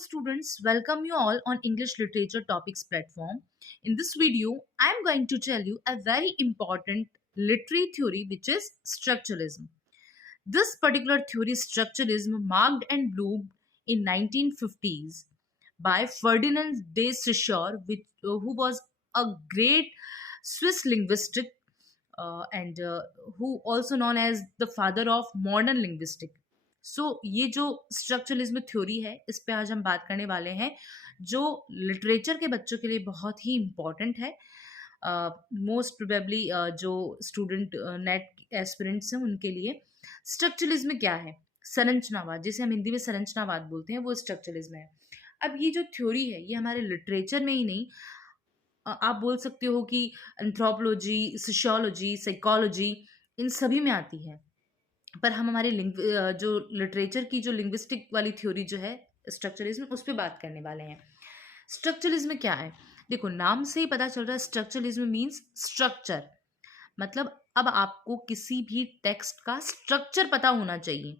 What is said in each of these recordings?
students, welcome you all on English Literature Topics platform. In this video, I am going to tell you a very important literary theory which is structuralism. This particular theory, structuralism, marked and bloomed in 1950s by Ferdinand de Saussure, who was a great Swiss linguistic and who also known as the father of modern linguistic. ये जो structuralism theory है, इस पे आज हम बात करने वाले हैं, जो लिटरेचर के बच्चों के लिए बहुत ही इम्पॉर्टेंट है। मोस्ट प्रोबेबली जो स्टूडेंट नेट एस्पिरेंट्स हैं उनके लिए स्ट्रक्चरलिज्म क्या है, संरचनावाद, जिसे हम हिंदी में संरचनावाद बोलते हैं, वो स्ट्रक्चरलिज्म है। अब ये जो थ्योरी है ये हमारे लिटरेचर में ही नहीं, आप बोल सकते हो कि एंथ्रोपोलॉजी, सोशियोलॉजी, साइकोलॉजी, इन सभी में आती है। पर हम हमारे जो लिटरेचर की जो लिंग्विस्टिक वाली थ्योरी जो है स्ट्रक्चरलिज्म, उस पर बात करने वाले हैं। स्ट्रक्चरलिज्म क्या है? देखो, नाम से ही पता चल रहा है स्ट्रक्चरलिज्म मीन्स स्ट्रक्चर। मतलब अब आपको किसी भी टेक्स्ट का स्ट्रक्चर पता होना चाहिए।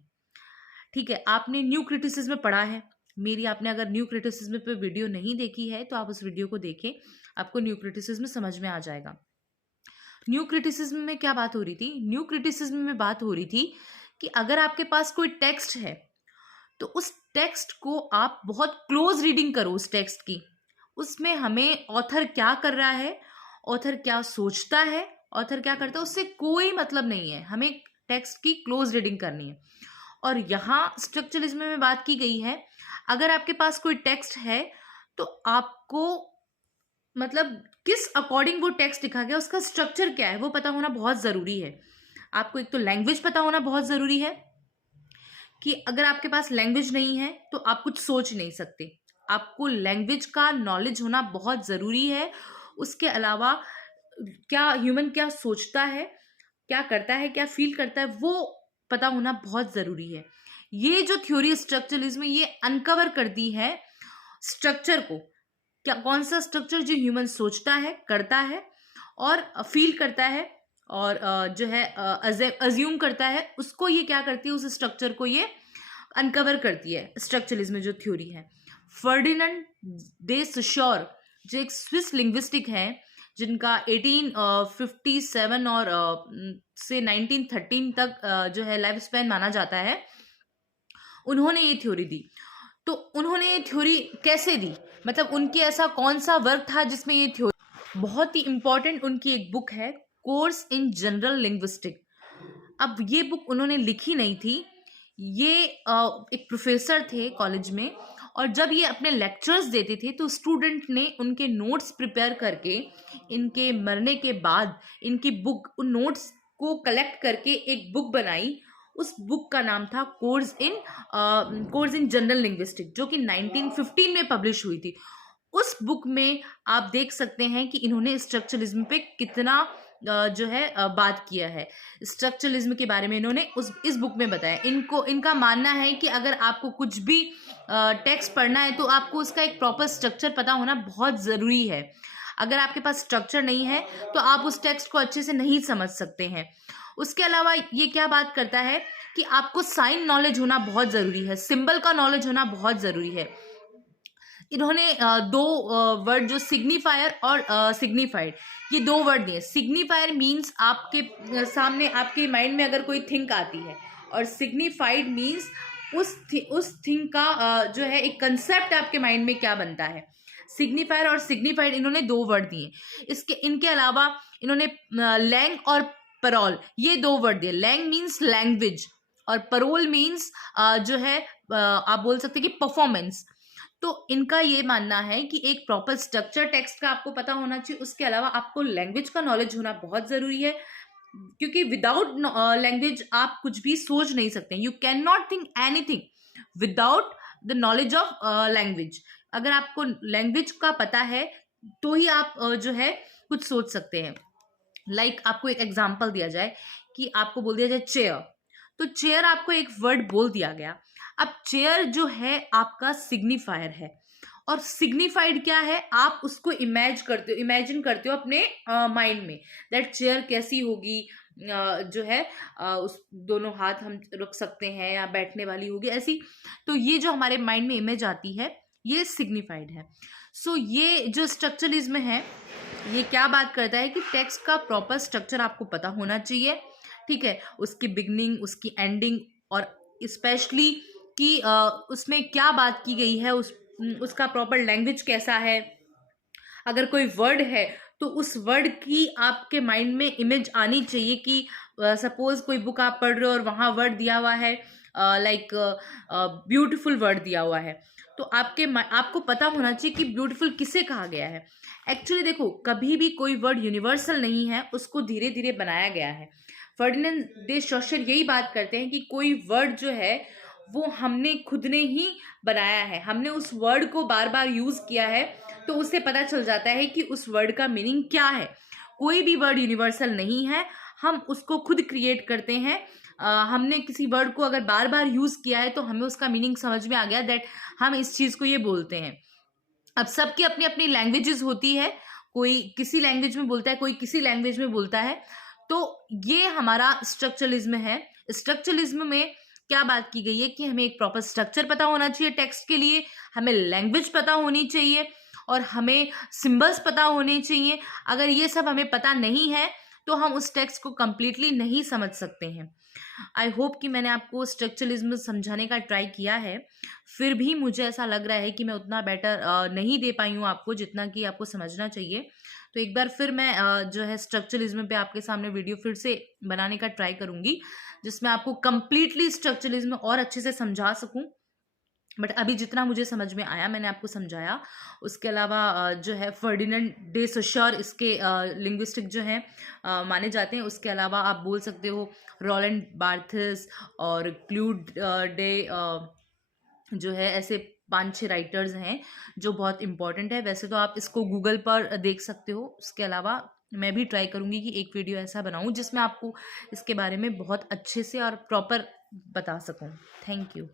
ठीक है, आपने न्यू क्रिटिसिज्म पढ़ा है, मेरी आपने अगर न्यू क्रिटिसिज्म पे वीडियो नहीं देखी है तो आप उस वीडियो को देखें, आपको न्यू क्रिटिसिज्म समझ में आ जाएगा। न्यू क्रिटिसिज्म में क्या बात हो रही थी? न्यू क्रिटिसिज्म में बात हो रही थी कि अगर आपके पास कोई टेक्स्ट है तो उस टेक्स्ट को आप बहुत क्लोज रीडिंग करो उस टेक्स्ट की। उसमें हमें ऑथर क्या कर रहा है, ऑथर क्या सोचता है, ऑथर क्या करता है, उससे कोई मतलब नहीं है, हमें टेक्स्ट की क्लोज रीडिंग करनी है। और यहाँ स्ट्रक्चरलिज्म में बात की गई है, अगर आपके पास कोई टेक्स्ट है तो आपको मतलब किस अकॉर्डिंग वो टेक्स्ट लिखा गया, उसका स्ट्रक्चर क्या है, वो पता होना बहुत ज़रूरी है। आपको एक तो लैंग्वेज पता होना बहुत ज़रूरी है कि अगर आपके पास लैंग्वेज नहीं है तो आप कुछ सोच नहीं सकते। आपको लैंग्वेज का नॉलेज होना बहुत ज़रूरी है। उसके अलावा क्या ह्यूमन क्या सोचता है, क्या करता है, क्या फील करता है, वो पता होना बहुत ज़रूरी है। ये जो थ्योरी स्ट्रक्चरलिज्म, ये अनकवर करती है स्ट्रक्चर को, क्या कौन सा स्ट्रक्चर जो ह्यूमन सोचता है, करता है और फील करता है और जो है अज्यूम करता है, उसको ये क्या करती है, उस स्ट्रक्चर को ये अनकवर करती है स्ट्रक्चरलिज्म जो थ्योरी है। फर्डिनेंड दे सोश्योर जो एक स्विस लिंग्विस्टिक है, जिनका 1857 और से 1913 तक जो है लाइफ स्पैन माना जाता है, उन्होंने ये थ्योरी दी। तो उन्होंने ये थ्योरी कैसे दी, मतलब उनकी ऐसा कौन सा वर्क था जिसमें ये थ्योरी, बहुत ही इंपॉर्टेंट उनकी एक बुक है, कोर्स इन जनरल लिंग्विस्टिक। अब ये बुक उन्होंने लिखी नहीं थी, ये एक प्रोफेसर थे कॉलेज में, और जब ये अपने लेक्चर्स देते थे तो स्टूडेंट ने उनके नोट्स प्रिपेयर करके, इनके मरने के बाद इनकी बुक, उन नोट्स को कलेक्ट करके एक बुक बनाई। उस बुक का नाम था कोर्स इन जनरल लिंग्विस्टिक, जो कि 1915 में पब्लिश हुई थी। उस बुक में आप देख सकते हैं कि इन्होंने स्ट्रक्चरलिज्म पे कितना जो है बात किया है। स्ट्रक्चरलिज्म के बारे में इन्होंने इस बुक में बताया। इनका मानना है कि अगर आपको कुछ भी टेक्स्ट पढ़ना है तो आपको उसका एक प्रॉपर स्ट्रक्चर पता होना बहुत ज़रूरी है। अगर आपके पास स्ट्रक्चर नहीं है तो आप उस टेक्स्ट को अच्छे से नहीं समझ सकते हैं। उसके अलावा ये क्या बात करता है कि आपको साइन नॉलेज होना बहुत ज़रूरी है, सिंबल का नॉलेज होना बहुत ज़रूरी है। इन्होंने दो वर्ड जो सिग्निफायर और सिग्निफाइड, ये दो वर्ड दिए। सिग्निफायर मीन्स आपके सामने, आपके माइंड में अगर कोई थिंक आती है, और सिग्निफाइड मीन्स उस थिंग का जो है एक कंसेप्ट आपके माइंड में क्या बनता है। सिग्निफायर और सिग्निफाइड, इन्होंने दो वर्ड दिए। इनके अलावा इन्होंने लैंग और परोल, ये दो वर्ड दिए। लैंग मीन्स लैंग्वेज और परोल मीन्स जो है आप बोल सकते हैं कि परफॉर्मेंस। तो इनका ये मानना है कि एक प्रॉपर स्ट्रक्चर टेक्स्ट का आपको पता होना चाहिए। उसके अलावा आपको लैंग्वेज का नॉलेज होना बहुत ज़रूरी है, क्योंकि विदाउट लैंग्वेज आप कुछ भी सोच नहीं सकते। You can not think anything without the knowledge of language. अगर आपको लैंग्वेज का पता है तो ही आप जो है कुछ सोच सकते हैं। लाइक आपको एक एग्जाम्पल दिया जाए कि आपको बोल दिया जाए चेयर, तो चेयर आपको एक वर्ड बोल दिया गया। अब चेयर जो है आपका सिग्निफायर है, और सिग्निफाइड क्या है, आप उसको इमेजिन करते हो अपने माइंड में, दैट चेयर कैसी होगी, जो है उस दोनों हाथ हम रख सकते हैं या बैठने वाली होगी ऐसी। तो ये जो हमारे माइंड में इमेज आती है, ये सिग्निफाइड है। सो ये जो स्ट्रक्चरलिज्म है, ये क्या बात करता है कि टेक्स्ट का प्रॉपर स्ट्रक्चर आपको पता होना चाहिए, ठीक है, उसकी बिगनिंग, उसकी एंडिंग, और स्पेशली कि उसमें क्या बात की गई है, उसका प्रॉपर लैंग्वेज कैसा है। अगर कोई वर्ड है तो उस वर्ड की आपके माइंड में इमेज आनी चाहिए कि सपोज कोई बुक आप पढ़ रहे हो और वहाँ वर्ड दिया हुआ है लाइक ब्यूटीफुल वर्ड दिया हुआ है, तो आपको पता होना चाहिए कि ब्यूटीफुल किसे कहा गया है। एक्चुअली देखो, कभी भी कोई वर्ड यूनिवर्सल नहीं है, उसको धीरे धीरे बनाया गया है। फर्डिनेंड डे शॉशर यही बात करते हैं कि कोई वर्ड जो है वो हमने खुद ने ही बनाया है, हमने उस वर्ड को बार बार यूज किया है, तो उससे पता चल जाता है कि उस वर्ड का मीनिंग क्या है। कोई भी वर्ड यूनिवर्सल नहीं है, हम उसको खुद क्रिएट करते हैं। हमने किसी वर्ड को अगर बार बार यूज किया है तो हमें उसका मीनिंग समझ में आ गया दैट हम इस चीज को ये बोलते हैं। अब सबकी अपनी अपनी लैंग्वेजेस होती है, कोई किसी लैंग्वेज में बोलता है, कोई किसी लैंग्वेज में बोलता है। तो ये हमारा स्ट्रक्चरलिज्म है। स्ट्रक्चरलिज्म में क्या बात की गई है कि हमें एक प्रॉपर स्ट्रक्चर पता होना चाहिए टेक्स्ट के लिए, हमें लैंग्वेज पता होनी चाहिए, और हमें सिंबल्स पता होने चाहिए। अगर ये सब हमें पता नहीं है तो हम उस टेक्स्ट को कंप्लीटली नहीं समझ सकते हैं। आई होप कि मैंने आपको स्ट्रक्चरलिज्म समझाने का ट्राई किया है। फिर भी मुझे ऐसा लग रहा है कि मैं उतना बेटर नहीं दे पाई हूँ आपको जितना कि आपको समझना चाहिए। तो एक बार फिर मैं जो है स्ट्रक्चरलिज्म पे आपके सामने वीडियो फिर से बनाने का ट्राई करूँगी, जिसमें आपको कंप्लीटली स्ट्रक्चरलिज्म और अच्छे से समझा सकूँ। बट अभी जितना मुझे समझ में आया मैंने आपको समझाया। उसके अलावा जो है फर्डिनेंड डे सोशर इसके लिंग्विस्टिक जो हैं माने जाते हैं। उसके अलावा आप बोल सकते हो रोलैंड बार्थेस और क्लूड डे जो है, ऐसे 5-6 राइटर्स हैं जो बहुत इंपॉर्टेंट है। वैसे तो आप इसको गूगल पर देख सकते हो। उसके अलावा मैं भी ट्राई करूँगी कि एक वीडियो ऐसा बनाऊँ जिसमें आपको इसके बारे में बहुत अच्छे से और प्रॉपर बता सकूँ। Thank you.